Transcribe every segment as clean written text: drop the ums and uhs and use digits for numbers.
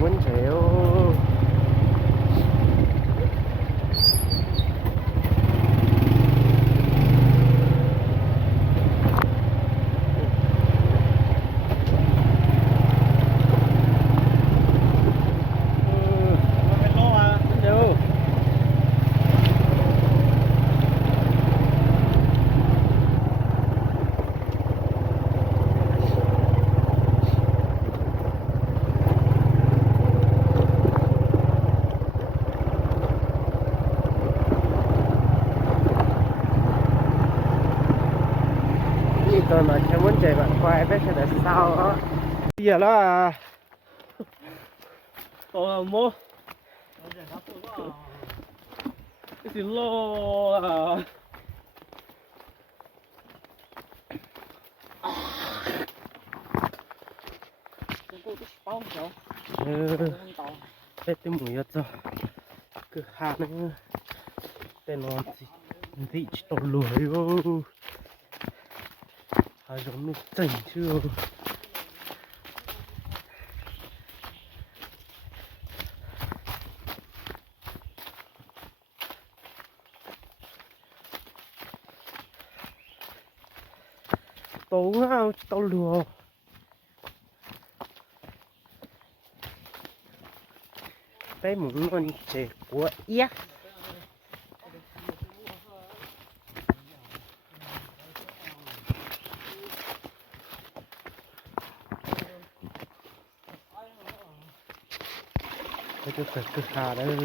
문제요. Tôi nói cho muốn chạy bạn quay biết sẽ là sao đó. Bây giờ đó à. Tôi mua cái gì lô à. Cái mùi cho cứ hạ nó tên nó gì tổ lưỡi vô hai giống nó chảnh chưa tố ngao tao lùa cái muốn con trẻ của ia cái cho thật cực hà đấy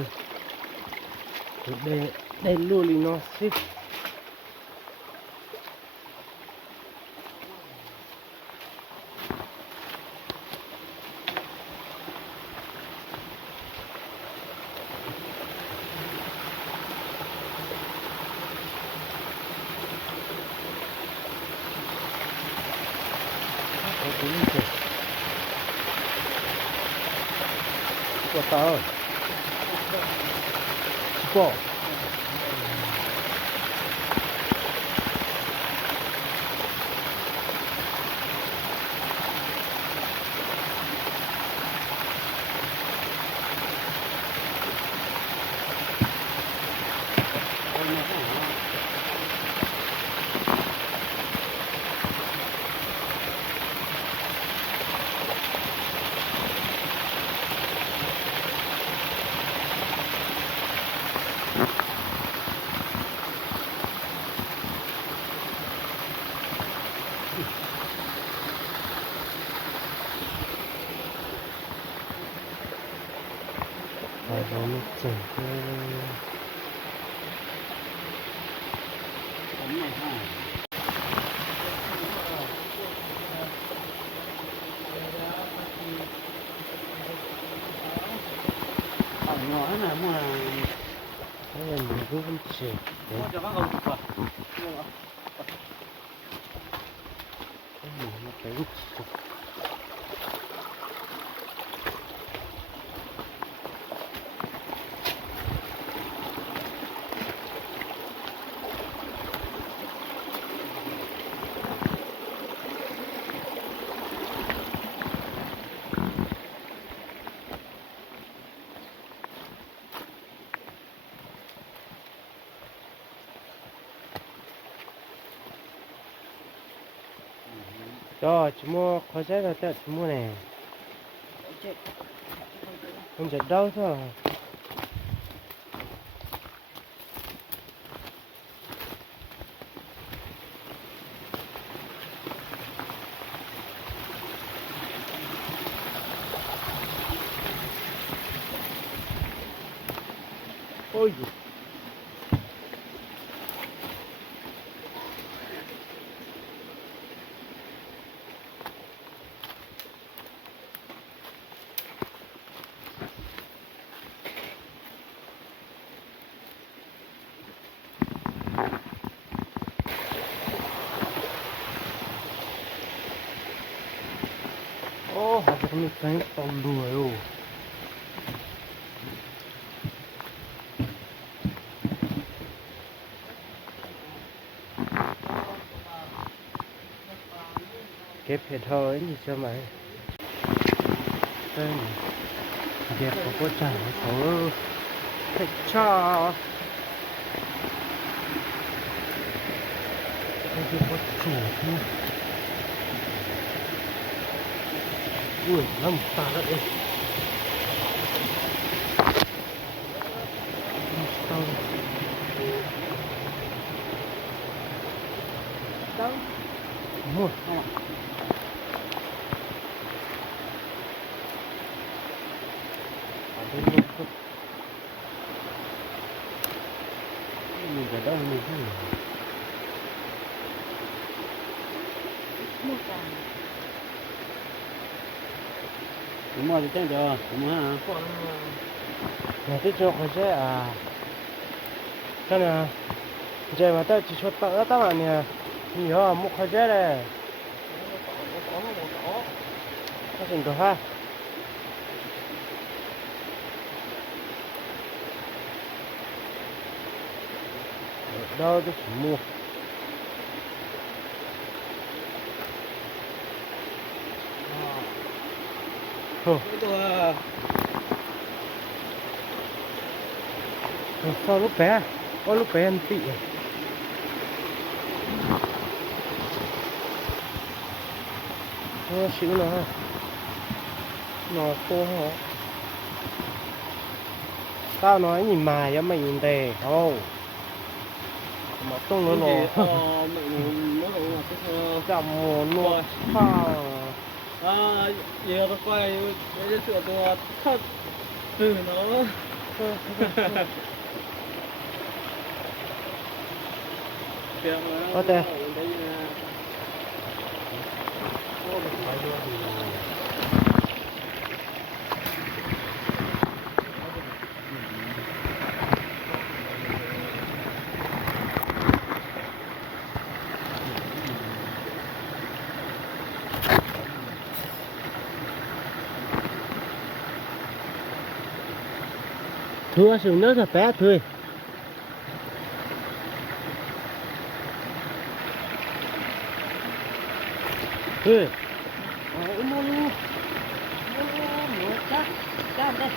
để luôn đi nó xích của tao của 너무 찡. nhỏ thế này mà cái là những cái vấn đề cho bác không chụp à cái gì nó cái cho chúng mua khó chết là tết chúng mua này không chết đâu thôi ôi ô hạt giống cái tàu lùi ô ghép hết hơi gì cho mày đây đẹp của cô chả có thịt cho cái có chủ nữa. Ui lắm ta đấy tao Đâu? mua Mình ở đâu mình không mua cả đúng rồi chắc rồi đúng ha này cái chỗ cái chế à cái này chế mà tao chỉ cho tao mà nè nhiều mua cái chế này nó thành đồ ha đâu tôi chỉ mua sao lúc bé lúc bé ăn tị nó xíu nữa nó khô hả tao nói nhìn mài cho mày nhìn tề không mà tung nó lò chậm mùa nuôi giờ tôi quay cái sự tôi thật từ nó có thể thua xuống nước là bé thôi thôi mua luôn mua chắc chắc đây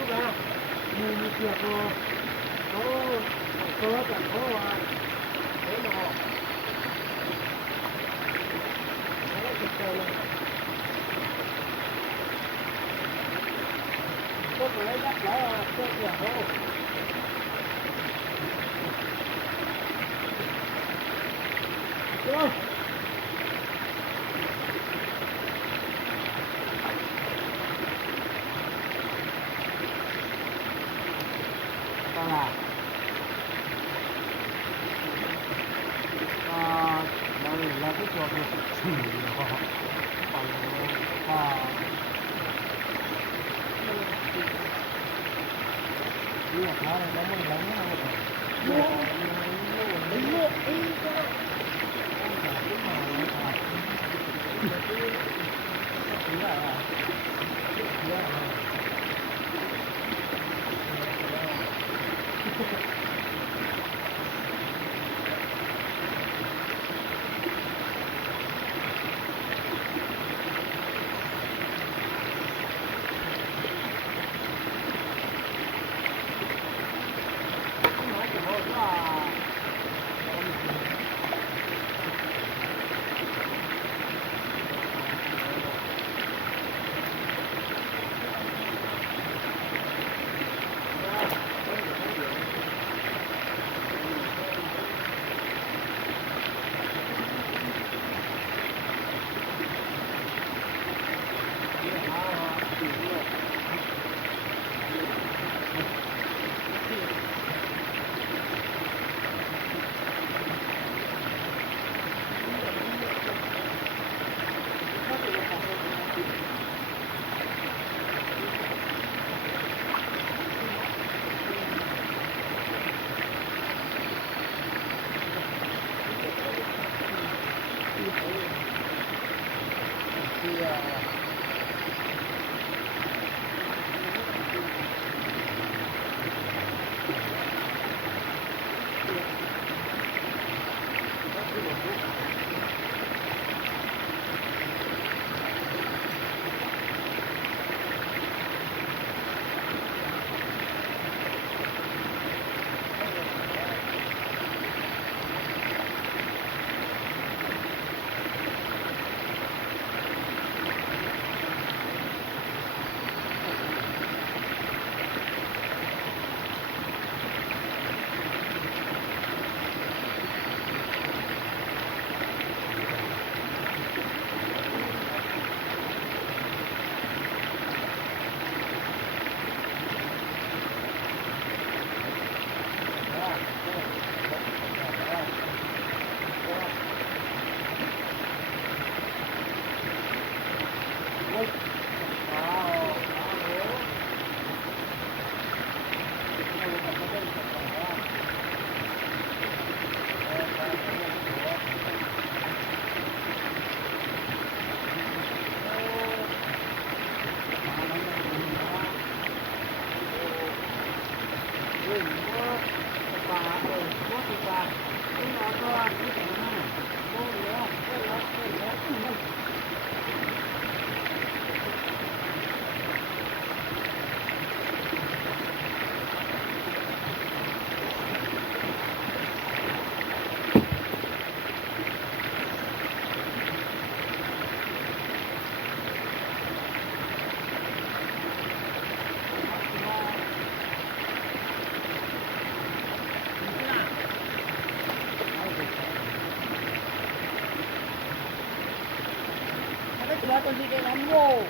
lúc nào mình việc nó có chẳng có mà thế mà nó thực sự là có thể lấy đắt là có việc không đúng là đây là cái chỗ của chủ họ còn như là nó mới lớn Nó tôi đi đến lắm ngô.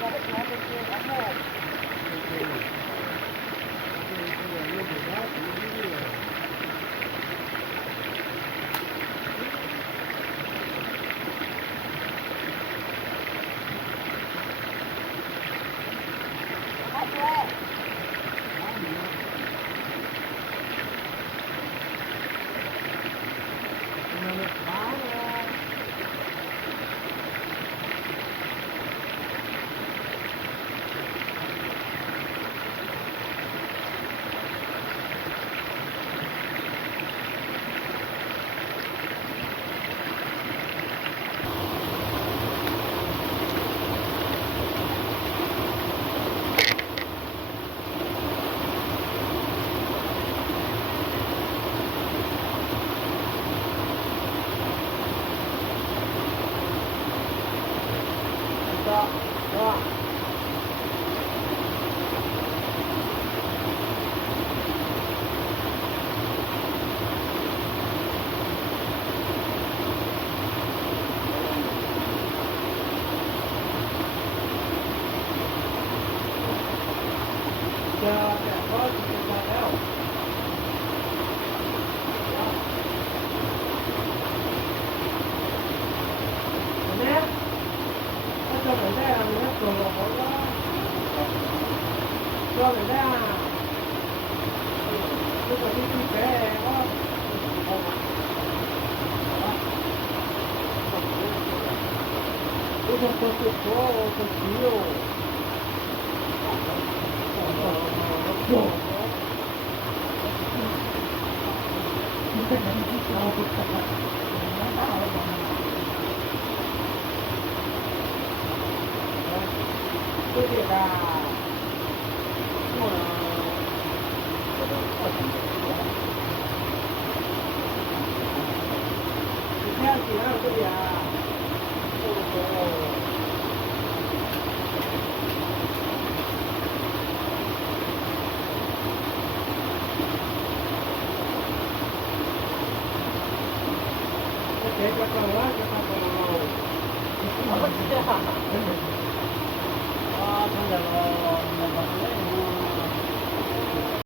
Nó tôi đi đến lắm ngô. 是吧？对啊，对，我直接下来了。nè nó cho mình đây là mình nó cường một bộ đó cho mình đây à lúc mà đi về có cái con chuột số con chiều cái việc là theo chỉ là cái gì à cái con quá cái con 아, 진짜. 아, 진짜.